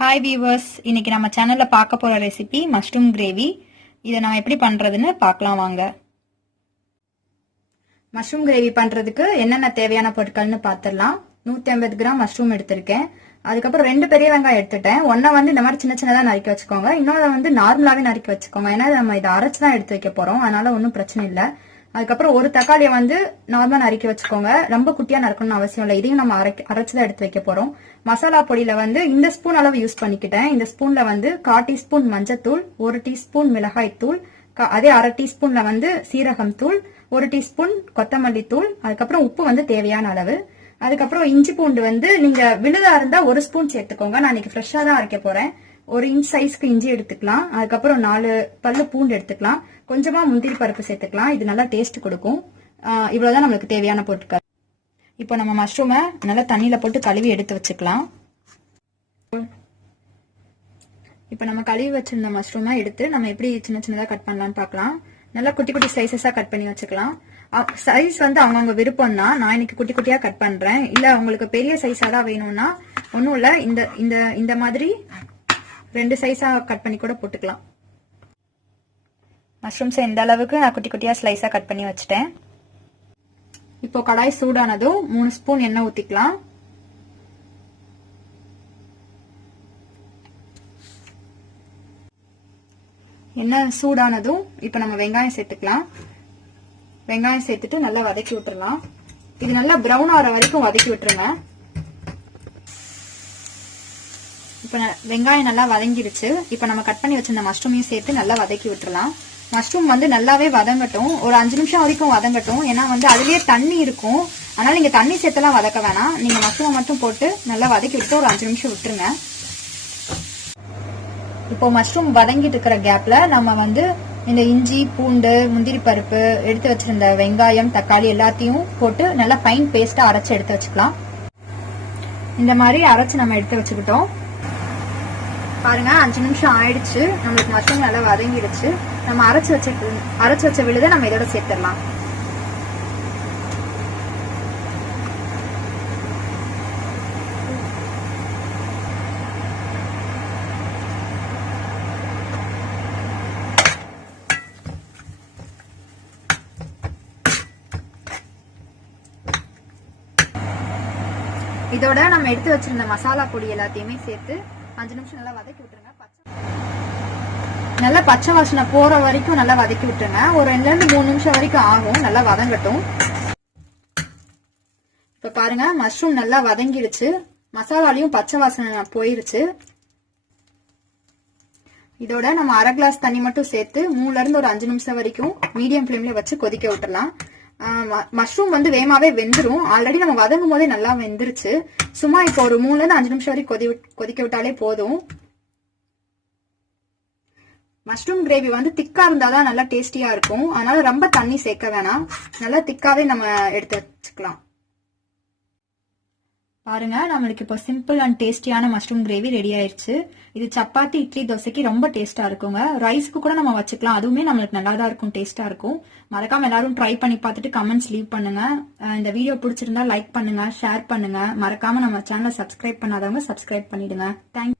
Hi viewers, இன்னைக்கு நம்ம சேனல்ல பார்க்க போற ரெசிபி மஷ்ரூம் கிரேவி. இதை நம்ம எப்படி பண்றதுன்னு பார்க்கலாம் வாங்க. மஷ்ரூம் கிரேவி பண்றதுக்கு என்னென்ன தேவையான பொருட்கள்னு பார்த்துடலாம். 150 கிராம் மஷ்ரூம் எடுத்திருக்கேன். அதுக்கப்புறம் 2 பெரிய வெங்காயம் எடுத்துட்டேன். ஒன்றை வந்து இந்த மாதிரி சின்ன சின்னதா நறுக்கி வச்சுக்கோங்க. இன்னொரு வந்து நார்மலாவே நறுக்கி வச்சுக்கோங்க. ஏன்னா நம்ம இதை அரைச்சு தான் எடுத்து வைக்க போறோம், அதனால ஒன்றும் பிரச்சனை இல்லை. அதுக்கப்புறம் ஒரு தக்காளியை வந்து நார்மலா நறுக்கி வச்சுக்கோங்க. ரொம்ப குட்டியா நறுக்கணும்னு அவசியம் இல்லை. இதையும் நம்ம அரைச்சுதான் எடுத்து வைக்க போறோம். மசாலா பொடியில வந்து இந்த ஸ்பூன் அளவு யூஸ் பண்ணிக்கிட்டேன். இந்த ஸ்பூன்ல வந்து 1/4 டீஸ்பூன் மஞ்சத்தூள், 1 டீஸ்பூன் மிளகாய் தூள், அதே 1/2 டீஸ்பூன்ல வந்து சீரகம் தூள், 1 டீஸ்பூன் கொத்தமல்லி தூள், அதுக்கப்புறம் உப்பு வந்து தேவையான அளவு. அதுக்கப்புறம் இஞ்சி பூண்டு வந்து நீங்க விழுதா இருந்தா 1 ஸ்பூன் சேர்த்துக்கோங்க. நான் இன்னைக்கு ஃப்ரெஷ்ஷா தான் அரைக்க போறேன். 1 இன்ச் சைஸ்க்கு இஞ்சி எடுத்துக்கலாம். அதுக்கப்புறம் 4 பல்லு பூண்டு எடுத்துக்கலாம். கொஞ்சமா முந்திரி பருப்பு சேர்த்துக்கலாம். இது நல்லா டேஸ்ட் கொடுக்கும். இவ்வளவுதான் நம்மளுக்கு தேவையான பொருட்கள். இப்போ நம்ம மஷ்ரூமை நல்லா தண்ணியில போட்டு கழுவி எடுத்து வச்சுக்கலாம். இப்போ நம்ம கழுவி வச்சிருந்த மஷ்ரூமை எடுத்து நம்ம எப்படி சின்ன சின்னதா கட் பண்ணலாம்னு பார்க்கலாம். நல்லா குட்டி குட்டி சைஸஸா கட் பண்ணி வச்சுக்கலாம். சைஸ் வந்து அவங்கவுங்க விருப்பம் தான். நான் இன்னைக்கு குட்டி குட்டியா கட் பண்றேன். இல்ல உங்களுக்கு பெரிய சைஸா தான் வேணும்னா ஒன்னும் இல்ல, இந்த இந்த இந்த மாதிரி 2 சைஸா கட் பண்ணி கூட போட்டுக்கலாம். மஷ்ரூம்ஸை இந்த அளவுக்கு நான் குட்டி குட்டியா ஸ்லைஸா கட் பண்ணி வச்சுட்டேன். இப்போ கடாய் சூடானதும் 3 ஸ்பூன் எண்ணெய் ஊத்திக்கலாம். எண்ணெய் சூடானதும் இப்போ நம்ம வெங்காயம் சேர்த்துக்கலாம். வெங்காயம் சேர்த்துட்டு நல்லா வதக்கி விட்டுறலாம். இது நல்லா பிரவுன் ஆகிற வரைக்கும் வதக்கி விட்டுருங்க. இப்போ வெங்காயம் நல்லா வதங்கிருச்சு. இப்போ நம்ம கட் பண்ணி வச்சிருந்த மஷ்ரூமையும் சேர்த்து நல்லா வதக்கி விட்டுறலாம். மஷ்ரூம் வந்து நல்லாவே வதங்கட்டும். ஒரு 5 நிமிஷம் வரைக்கும் வதங்கட்டும். ஏன்னா வந்து அதுலயே தண்ணி இருக்கும். அதனால நீங்க தண்ணி சேர்த்தெல்லாம் வதக்க வேணாம். நீங்க மஷ்ரூமை மட்டும் போட்டு நல்லா வதக்கி விட்டு ஒரு 5 நிமிஷம் விட்டுருங்க. இப்போ மஷ்ரூம் வதங்கிட்டு இருக்கிற கேப்ல நம்ம வந்து இந்த இஞ்சி பூண்டு முந்திரி பருப்பு எடுத்து வச்சிருந்த வெங்காயம் தக்காளி எல்லாத்தையும் போட்டு நல்லா ஃபைன் பேஸ்டா அரைச்சு எடுத்து வச்சுக்கலாம். இந்த மாதிரி அரைச்சு நம்ம எடுத்து வச்சுக்கிட்டோம். பாருங்க 5 நிமிஷம் ஆயிடுச்சு. நம்மளுக்கு மஷ்ரூம் நல்லா வதங்கிடுச்சு. நம்ம அரைச்சு வச்ச விழுதை நம்ம இதோட சேர்த்துடலாம். இதோட நம்ம எடுத்து வச்சிருந்த மசாலா பொடி எல்லாத்தையுமே சேர்த்து 5 நிமிஷம் நல்லா வதக்கி விட்டுருங்க. நல்லா பச்சை வாசனை போற வரைக்கும் நல்லா வதக்கி விட்டுருங்க. ஒரு 2 to 3 நிமிஷம் வரைக்கும் ஆகும். நல்லா வதங்கட்டும். இப்ப பாருங்க மஷ்ரூம் நல்லா வதங்கிடுச்சு. மசாலாலையும் பச்சை வாசனை போயிருச்சு. இதோட நம்ம 1/2 கிளாஸ் தண்ணி மட்டும் சேர்த்து 3ல இருந்து ஒரு 5 நிமிஷம் வரைக்கும் மீடியம் ஃபிளேம்ல வச்சு கொதிக்க விட்டுறலாம். மஷ்ரூம் வந்து வேகமாவே வெந்துரும். ஆல்ரெடி நம்ம வதங்கும் போதே நல்லா வெந்துருச்சு. சும்மா இப்போ ஒரு 3ல இருந்து 5 நிமிஷம் வரைக்கும் கொதிக்க விட்டாலே போதும். மஷ்ரூம் கிரேவி வந்து திக்கா இருந்தாதான் நல்லா டேஸ்டியா இருக்கும். அதனால ரொம்ப தண்ணி சேர்க்க வேணாம். நல்லா திக்காவே நம்ம எடுத்து வச்சுக்கலாம். பாருங்க நம்மளுக்கு இப்போ சிம்பிள் அண்ட் டேஸ்டியான மஷ்ரூம் கிரேவி ரெடி ஆயிடுச்சு. இது சப்பாத்தி இட்லி தோசைக்கு ரொம்ப டேஸ்டா இருக்குங்க. ரைஸ்க்கு கூட நம்ம வச்சுக்கலாம். அதுவுமே நம்மளுக்கு நல்லா தான் இருக்கும், டேஸ்டா இருக்கும். மறக்காம எல்லாரும் ட்ரை பண்ணி பார்த்துட்டு கமெண்ட்ஸ் லீவ் பண்ணுங்க. இந்த வீடியோ பிடிச்சிருந்தா லைக் பண்ணுங்க, ஷேர் பண்ணுங்க. மறக்காம நம்ம சேனலை சப்ஸ்கிரைப் பண்ணாதவங்க சப்ஸ்கிரைப் பண்ணிடுங்க. தேங்க்யூ.